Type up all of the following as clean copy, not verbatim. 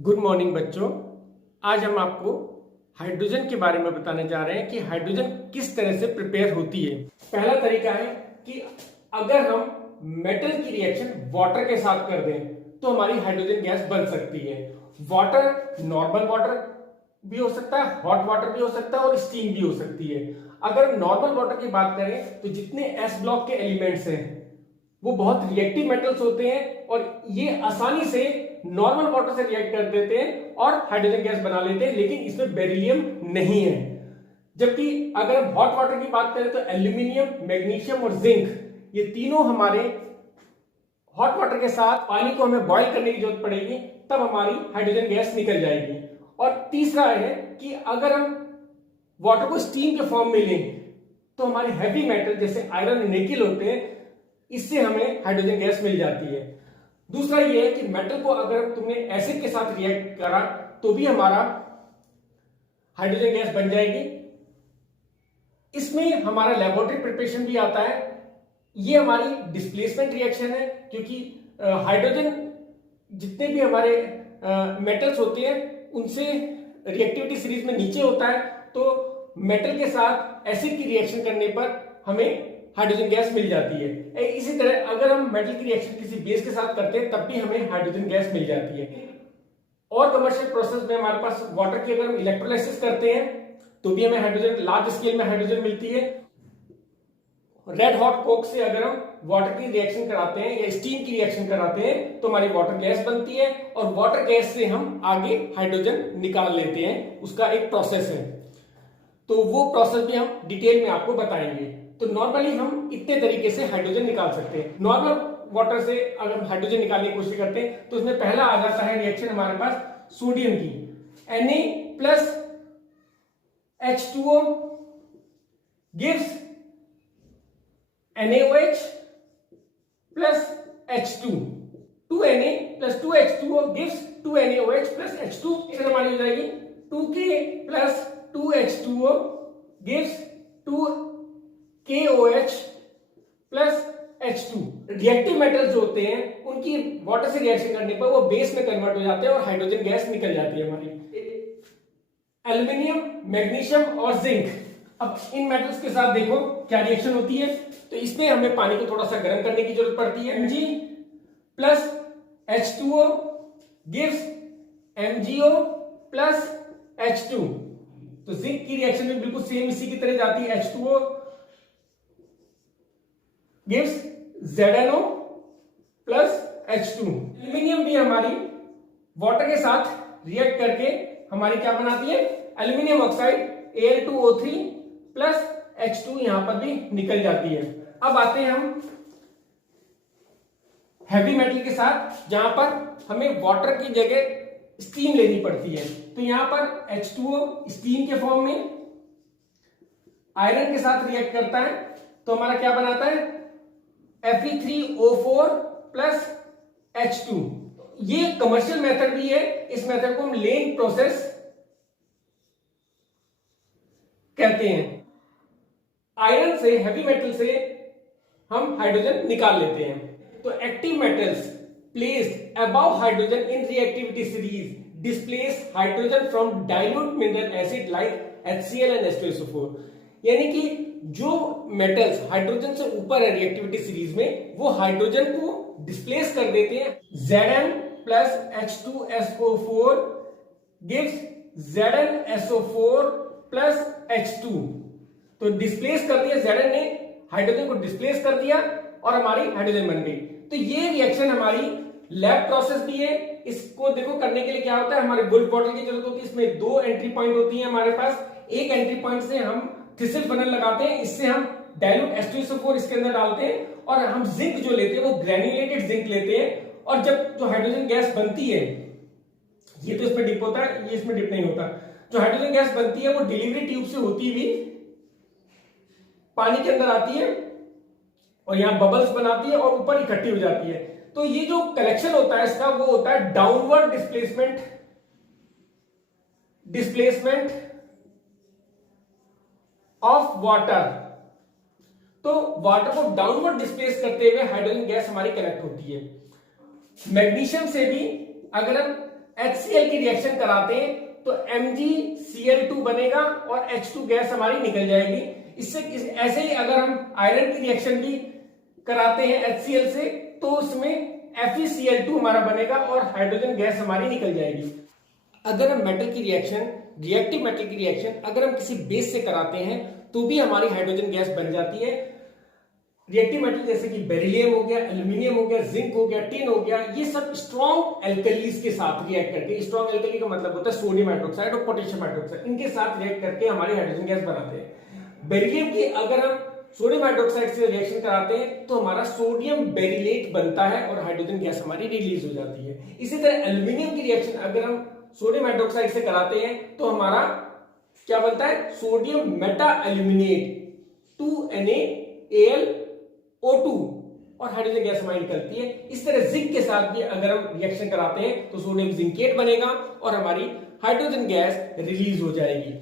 Good morning बच्चों। आज हम आपको हाइड्रोजन के बारे में बताने जा रहे हैं कि हाइड्रोजन किस तरह से प्रिपेयर होती है। पहला तरीका है कि अगर हम मेटल की रिएक्शन वाटर के साथ कर दें तो हमारी हाइड्रोजन गैस बन सकती है। वाटर नॉर्मल वाटर भी हो सकता है, हॉट वाटर भी हो सकता है और स्टीम भी हो सकती है। अगर नॉर्मल वाटर की बात करें तो जितने एस ब्लॉक के एलिमेंट्स हैं वो बहुत रिएक्टिव मेटल्स होते हैं और ये आसानी से नॉर्मल वाटर से रिएक्ट कर देते हैं और हाइड्रोजन गैस बना लेते हैं, लेकिन इसमें बेरिलियम नहीं है। जबकि अगर हम हॉट वाटर की बात करें तो एल्यूमिनियम, मैग्नीशियम और जिंक, ये तीनों हमारे हॉट वाटर के साथ पानी को हमें बॉईल करने की जरूरत पड़ेगी, तब हमारी हाइड्रोजन गैस निकल जाएगी। और तीसरा है कि अगर हम वाटर को स्टीम के फॉर्म में लें तो हमारे हैवी मेटल जैसे आयरन, निकेल होते हैं, इससे हमें हाइड्रोजन गैस मिल जाती है। दूसरा ये है कि मेटल को अगर तुमने एसिड के साथ रिएक्ट करा तो भी हमारा हाइड्रोजन गैस बन जाएगी। इसमें हमारा लेबोरेटरी प्रिपरेशन भी आता है। ये हमारी डिस्प्लेसमेंट रिएक्शन है, क्योंकि हाइड्रोजन जितने भी हमारे मेटल्स होते हैं उनसे रिएक्टिविटी सीरीज में नीचे होता है, तो मेटल के साथ एसिड की रिएक्शन करने पर हमें हाइड्रोजन गैस मिल जाती है। इसी तरह अगर हम मेटल की रिएक्शन किसी बेस के साथ करते हैं तब भी हमें हाइड्रोजन गैस मिल जाती है। और कमर्शियल प्रोसेस में हमारे पास वाटर की अगर हम इलेक्ट्रोलाइसिस करते हैं तो भी हमें हाइड्रोजन लार्ज स्केल में हाइड्रोजन मिलती है। रेड हॉट कोक से अगर हम वाटर की रिएक्शन कराते हैं या स्टीम की रिएक्शन कराते हैं तो हमारी वाटर गैस बनती है और वाटर गैस से हम आगे हाइड्रोजन निकाल लेते हैं। उसका एक प्रोसेस है, तो वो प्रोसेस भी हम डिटेल में आपको बताएंगे। तो नॉर्मली हम इतने तरीके से हाइड्रोजन निकाल सकते हैं। नॉर्मल वाटर से अगर हम हाइड्रोजन निकालने की कोशिश करते हैं तो उसमें पहला आ जाता है रिएक्शन हमारे पास सोडियम की, Na plus H2O gives NaOH plus H2, 2Na plus 2H2O gives 2NaOH plus H2। इसे हमारी हो जाएगी 2K plus 2H2O gives 2KOH plus H2। Reactive metals जो होते हैं उनकी वाटर से रिएक्शन करने पर वो बेस में कन्वर्ट हो जाते हैं और हाइड्रोजन गैस निकल जाती है हमारी। एल्यूमिनियम, मैग्नीशियम और जिंक, अब इन मेटल्स के साथ देखो क्या रिएक्शन होती है। तो इसमें हमें पानी को थोड़ा सा गर्म करने की जरूरत पड़ती है। Mg plus H2O gives MgO plus H2। तो जिंक की रिएक्शन में बिल्कुल सेम इसी की तरह जाती है। H2O gives ZnO plus H2। Aluminium भी हमारी वाटर के साथ रिएक्ट करके हमारी क्या बनाती है, aluminium oxide Al2O3 plus H2 यहां पर भी निकल जाती है। अब आते हैं हम हैवी मेटल के साथ, जहां पर हमें वाटर की जगह स्टीम लेनी पड़ती है। तो यहां पर H2O स्टीम के फॉर्म में आयरन के साथ रिएक्ट करता है तो हमारा क्या बनाता है, Fe3O4 प्लस H2। ये कमर्शियल मेथड भी है, इस मेथड को हम लेन प्रोसेस कहते हैं। आयरन से, हैवी मेटल से हम हाइड्रोजन निकाल लेते हैं। तो active metals placed above hydrogen in reactivity series displace hydrogen from dilute mineral acid like HCl and H2SO4। यानी कि जो मेटल्स हाइड्रोजन से ऊपर है रिएक्टिविटी सीरीज में, वो हाइड्रोजन को डिस्प्लेस कर देते हैं। Zn plus H2SO4 gives ZnSO4 plus H2। तो डिस्प्लेस कर दिया, Zn ने हाइड्रोजन को डिस्प्लेस कर दिया और हमारी हाइड्रोजन बन गई। तो ये रिएक्शन हमारी लैब प्रोसेस भी है। इसको देखो करने के लिए क्या होता है, हमारे बुल्क बॉटल की जरूरत होती है। इसमें दो एंट्री पॉइंट होती है हमारे पास। एक एंट्री पॉइंट से हम थिसिल फनल लगाते हैं, इससे हम डाइल्यूट H2SO4 इसके अंदर डालते हैं और हम जिंक जो लेते हैं वो ग्रैन्युलेटेड जिंक लेते हैं। और जब जो हाइड्रोजन गैस बनती है, ये तो इसमें डिप होता है, ये इसमें डिप नहीं होता। जो हाइड्रोजन गैस बनती है वो डिलीवरी ट्यूब से होती हुई पानी के अंदर आती है और यहां बबल्स बनाती है और ऊपर इकट्ठी हो जाती है। तो ये जो कलेक्शन होता है इसका, वो होता है डाउनवर्ड डिस्प्लेसमेंट ऑफ वाटर। तो वाटर को डाउनवर्ड डिस्प्लेस करते हुए हाइड्रोजन गैस हमारी कलेक्ट होती है। मैग्नीशियम से भी अगर हम HCl की रिएक्शन कराते हैं तो MgCl2 बनेगा और H2 गैस हमारी निकल जाएगी। इससे ऐसे ही अगर हम आयरन की रिएक्शन भी कराते हैं HCl से तो उसमें FeCl2 हमारा बनेगा और हाइड्रोजन गैस हमारी निकल जाएगी। अगर हम मेटल की रिएक्शन, रिएक्टिव मेटल की रिएक्शन अगर हम किसी बेस से कराते हैं तो भी हमारी हाइड्रोजन गैस बन जाती है। रिएक्टिव मेटल जैसे कि बेरिलियम हो गया, एल्यूमिनियम हो गया, जिंक हो गया, टिन हो गया, ये सब स्ट्रॉन्ग एल्कलीज के साथ रिएक्ट करके, स्ट्रॉन्ग एल्कली का मतलब होता है सोडियम हाइड्रोक्साइड और पोटेशियम हाइड्रोक्साइड, इनके साथ रिएक्ट करके हमारी हाइड्रोजन गैस बनाते हैं। बेरिलियम की अगर हम सोडियम हाइड्रोक्साइड से रिएक्शन कराते हैं तो हमारा सोडियम बेरिलेट बनता है और हाइड्रोजन गैस हमारी रिलीज हो जाती है। इसी तरह एल्यूमिनियम की रिएक्शन अगर हम सोडियम हाइड्रोक्साइड से कराते हैं तो हमारा क्या बनता है, सोडियम मेटा एल्यूमिनेट 2Na-Al-O2 और हाइड्रोजन गैस हमारी निकलती है। इस तरह जिंक के साथ भी अगर हम रिएक्शन कराते हैं तो सोडियम जिंकेट बनेगा और हमारी हाइड्रोजन गैस रिलीज हो जाएगी।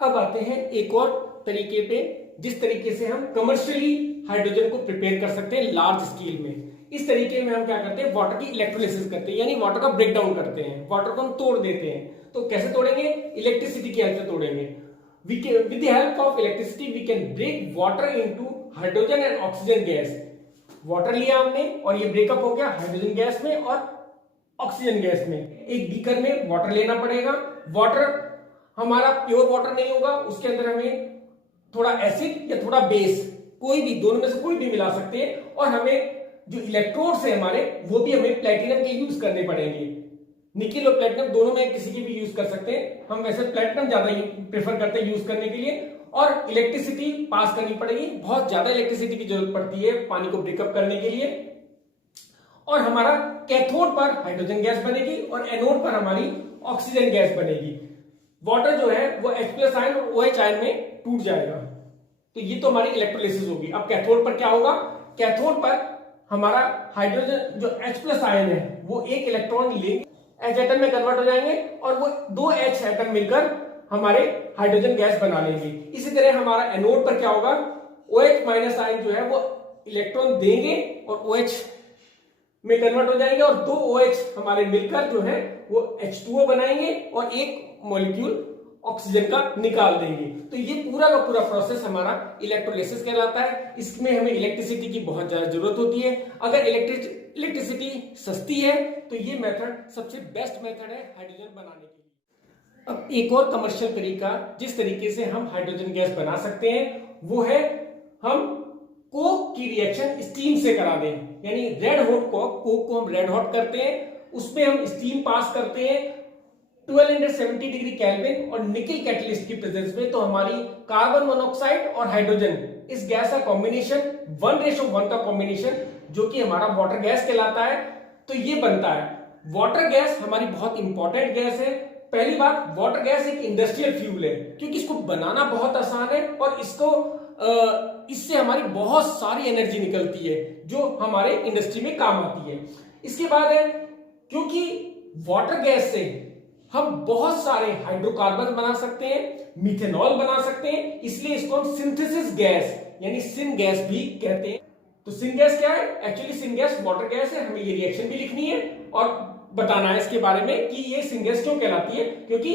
अब आते हैं एक और तरीके पे, जिस तरीके से हम कमर्शियली हाइड्रोजन को प्रिपेयर कर सकते हैं लार्ज स्केल में। इस तरीके में हम क्या करते हैं, वाटर की इलेक्ट्रोलिसिस करते हैं, यानी वाटर का ब्रेक डाउन करते हैं, वाटर को हम तोड़ देते हैं। तो कैसे तोड़ेंगे, इलेक्ट्रिसिटी की हेल्प से तोड़ेंगे। With the help of electricity we can break water into hydrogen and oxygen gas. Water लिया हमने और ये ब्रेकअप हो गया हाइड्रोजन गैस में और ऑक्सीजन गैस में। एक बीकर में वाटर लेना पड़ेगा। वाटर हमारा प्योर वाटर नहीं होगा, उसके अंदर हमें थोड़ा एसिड या थोड़ा बेस, कोई भी, दोनों में से कोई भी मिला सकते हैं। और हमें जो इलेक्ट्रोड्स है हमारे, वो भी हमें प्लेटिनम के यूज करने पड़ेंगे। निकिल और प्लेटिनम दोनों में किसी के भी यूज कर सकते हैं। हम वैसे प्लेटिनम ज्यादा प्रेफर करते हैं यूज करने के लिए। और इलेक्ट्रिसिटी पास करनी पड़ेगी, बहुत ज्यादा इलेक्ट्रिसिटी की जरूरत पड़ती है पानी को ब्रेकअप करने के लिए। और हमारा कैथोड पर हाइड्रोजन गैस बनेगी और एनोड पर हमारी ऑक्सीजन गैस बनेगी। वाटर जो है वो H+ आयन और OH आयन में टूट जाएगा। तो ये तो हमारी इलेक्ट्रोलिसिस होगी। अब कैथोड पर क्या होगा, कैथोड पर हमारा हाइड्रोजन जो H+ आयन है वो एक इलेक्ट्रॉन लेंगे, H एटम में कन्वर्ट हो जाएंगे और वो 2 H एटम मिलकर हमारे हाइड्रोजन गैस बना लेंगे। इसी तरह हमारा एनोड पर क्या होगा, OH- आयन जो है वो इलेक्ट्रॉन देंगे और OH में कन्वर्ट हो जाएंगे और 2 OH हमारे मिलकर जो है वो H2O बनाएंगे और एक मॉलिक्यूल ऑक्सीजन का निकाल देंगे। तो ये पूरा का पूरा प्रोसेस हमारा इलेक्ट्रोलिसिस कहलाता है। इसमें हमें इलेक्ट्रिसिटी की बहुत ज्यादा जरूरत होती है। अगर इलेक्ट्रिसिटी सस्ती है तो ये मेथड सबसे बेस्ट मेथड है हाइड्रोजन बनाने के लिए। अब एक और कमर्शियल तरीका जिस तरीके से हम हाइड्रोजन गैस बना सकते हैं वो है हम कोक की रिएक्शन स्टीम से करा दें। यानी रेड हॉट कोक को हम रेड हॉट करते हैं, उसमें हम स्टीम पास करते हैं 1270 डिग्री केल्विन और निकल कैटलिस्ट की प्रेजेंस में। तो हमारी कार्बन मोनोऑक्साइड और हाइड्रोजन इस गैस का कॉम्बिनेशन 1:1 का कॉम्बिनेशन जो कि हमारा वाटर गैस कहलाता है, तो ये बनता है। वाटर गैस हमारी बहुत इंपॉर्टेंट गैस है। पहली बात, वाटर गैस एक इंडस्ट्रियल फ्यूल है क्योंकि इसको बनाना बहुत आसान है और इससे हमारी बहुत सारी एनर्जी निकलती है जो हमारे इंडस्ट्री में काम आती है। इसके बाद है, क्योंकि वाटर गैस से हम बहुत सारे हाइड्रोकार्बन बना सकते हैं, मिथेनॉल बना सकते हैं, इसलिए इसको हम सिंथेसिस गैस यानी सिन गैस भी कहते हैं। तो सिन गैस क्या है, actually syn gas water gas है। हमें ये रिएक्शन भी लिखनी है और बताना है इसके बारे में कि ये सिन गैस क्यों कहलाती है, क्योंकि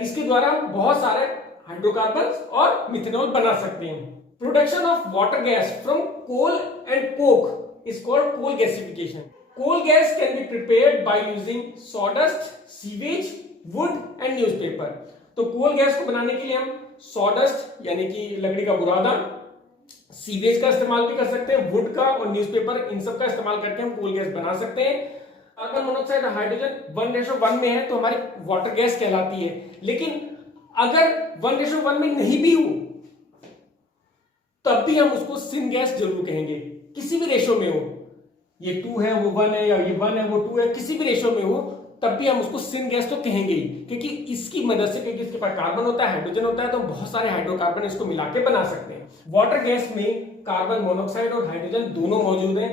इसके द्वारा बहुत सारे हाइड्रोकार्बन और मिथेनॉल बना सकते हैं। Production of water gas from coal and coke is called coal gasification. Coal gas can be prepared by using sawdust, sewage, wood and newspaper। तो कोल गैस को बनाने के लिए हम sawdust यानी कि लकड़ी का बुरादा, सीवेज का इस्तेमाल भी कर सकते हैं, वुड का और न्यूज़पेपर, इन सब का इस्तेमाल करके हम कोल गैस बना सकते हैं। कार्बन मोनोऑक्साइड और हाइड्रोजन 1:1 में है तो हमारी वाटर गैस कहलाती है। लेकिन अगर 1:1 में नहीं भी हो तब भी हम उसको सिन गैस जरूर कहेंगे। किसी भी रेशो में हो, ये 2 है वो 1 है या ये 1 है वो 2 है, किसी भी रेशो में हो तब भी हम उसको सिन गैस तो कहेंगे ही, क्योंकि इसकी मदद से, क्योंकि इसके पास कार्बन होता है, हाइड्रोजन होता है, तो हम बहुत सारे हाइड्रोकार्बन इसको मिला के बना सकते हैं। वाटर गैस में कार्बन मोनोऑक्साइड और हाइड्रोजन दोनों मौजूद हैं।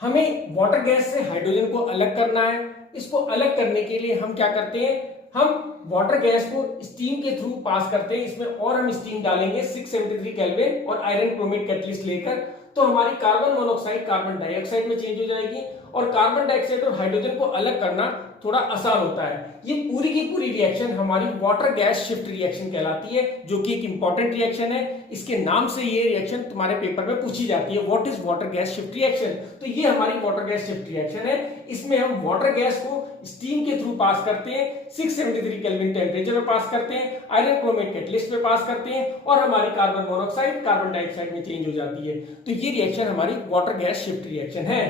हमें वाटर गैस से हाइड्रोजन को अलग करना है। इसको अलग करने के लिए हम क्या करते हैं, हम वाटर गैस को स्टीम के थ्रू पास करते हैं। इसमें और हम स्टीम डालेंगे 673 केल्विन और आयरन क्रोमेट कैटलिस्ट लेकर, तो हमारी कार्बन मोनोऑक्साइड कार्बन डाइऑक्साइड में चेंज हो जाएगी और कार्बन डाइऑक्साइड और हाइड्रोजन को अलग करना थोड़ा आसान होता है। ये पूरी की पूरी रिएक्शन हमारी वाटर गैस शिफ्ट रिएक्शन कहलाती है, जो कि एक इंपॉर्टेंट रिएक्शन है। इसके नाम से ये रिएक्शन तुम्हारे पेपर में पूछी जाती है, what is water gas shift reaction. तो ये हमारी वाटर गैस शिफ्ट रिएक्शन है। इसमें हम वाटर गैस को स्टीम के थ्रू पास करते हैं, 673 केल्विन टेम्परेचर में पास करते हैं, आयरन क्रोमेट कैटलिस्ट में पास करते हैं और हमारी कार्बन मोनोऑक्साइड कार्बन डाइऑक्साइड में चेंज हो जाती है। तो ये रिएक्शन हमारी वाटर गैस शिफ्ट रिएक्शन है।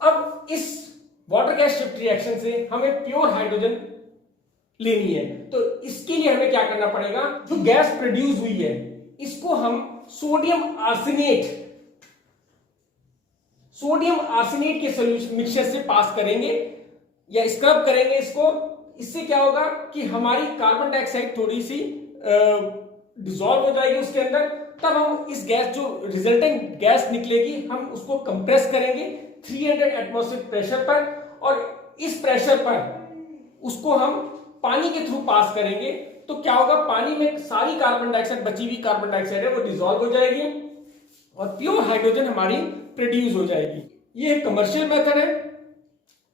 अब इस वाटर गैस शिफ्ट रिएक्शन से हमें प्योर हाइड्रोजन लेनी है, तो इसके लिए हमें क्या करना पड़ेगा, जो गैस प्रोड्यूस हुई है इसको हम सोडियम आर्सेनेट के सॉल्यूशन मिक्सचर से पास करेंगे या स्क्रब करेंगे इसको। इससे क्या होगा कि हमारी कार्बन डाइऑक्साइड थोड़ी सी डिसॉल्व हो जाएगी उसके अंदर। तब हम इस गैस जो रिजल्टेंट गैस निकलेगी हम उसको कंप्रेस करेंगे 300 एटमॉस्फेरिक प्रेशर पर, और इस प्रेशर पर उसको हम पानी के थ्रू पास करेंगे। तो क्या होगा, पानी में सारी कार्बन डाइऑक्साइड, बची हुई कार्बन डाइऑक्साइड है वो डिसॉल्व हो जाएगी और प्योर हाइड्रोजन हमारी प्रोड्यूस हो जाएगी। ये एक कमर्शियल मेथड है,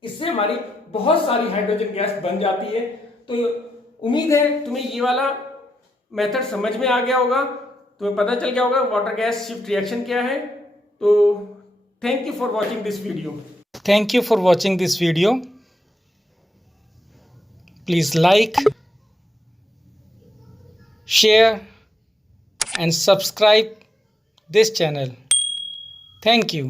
इससे हमारी बहुत सारी हाइड्रोजन गैस बन जाती है। तो उम्मीद है तुम्हें ये वाला मेथड समझ में आ गया होगा, तुम्हें पता चल गया होगा वाटर गैस शिफ्ट रिएक्शन क्या है। तो thank you for watching this video. Thank you for watching this video. Please like, share and subscribe this channel. Thank you.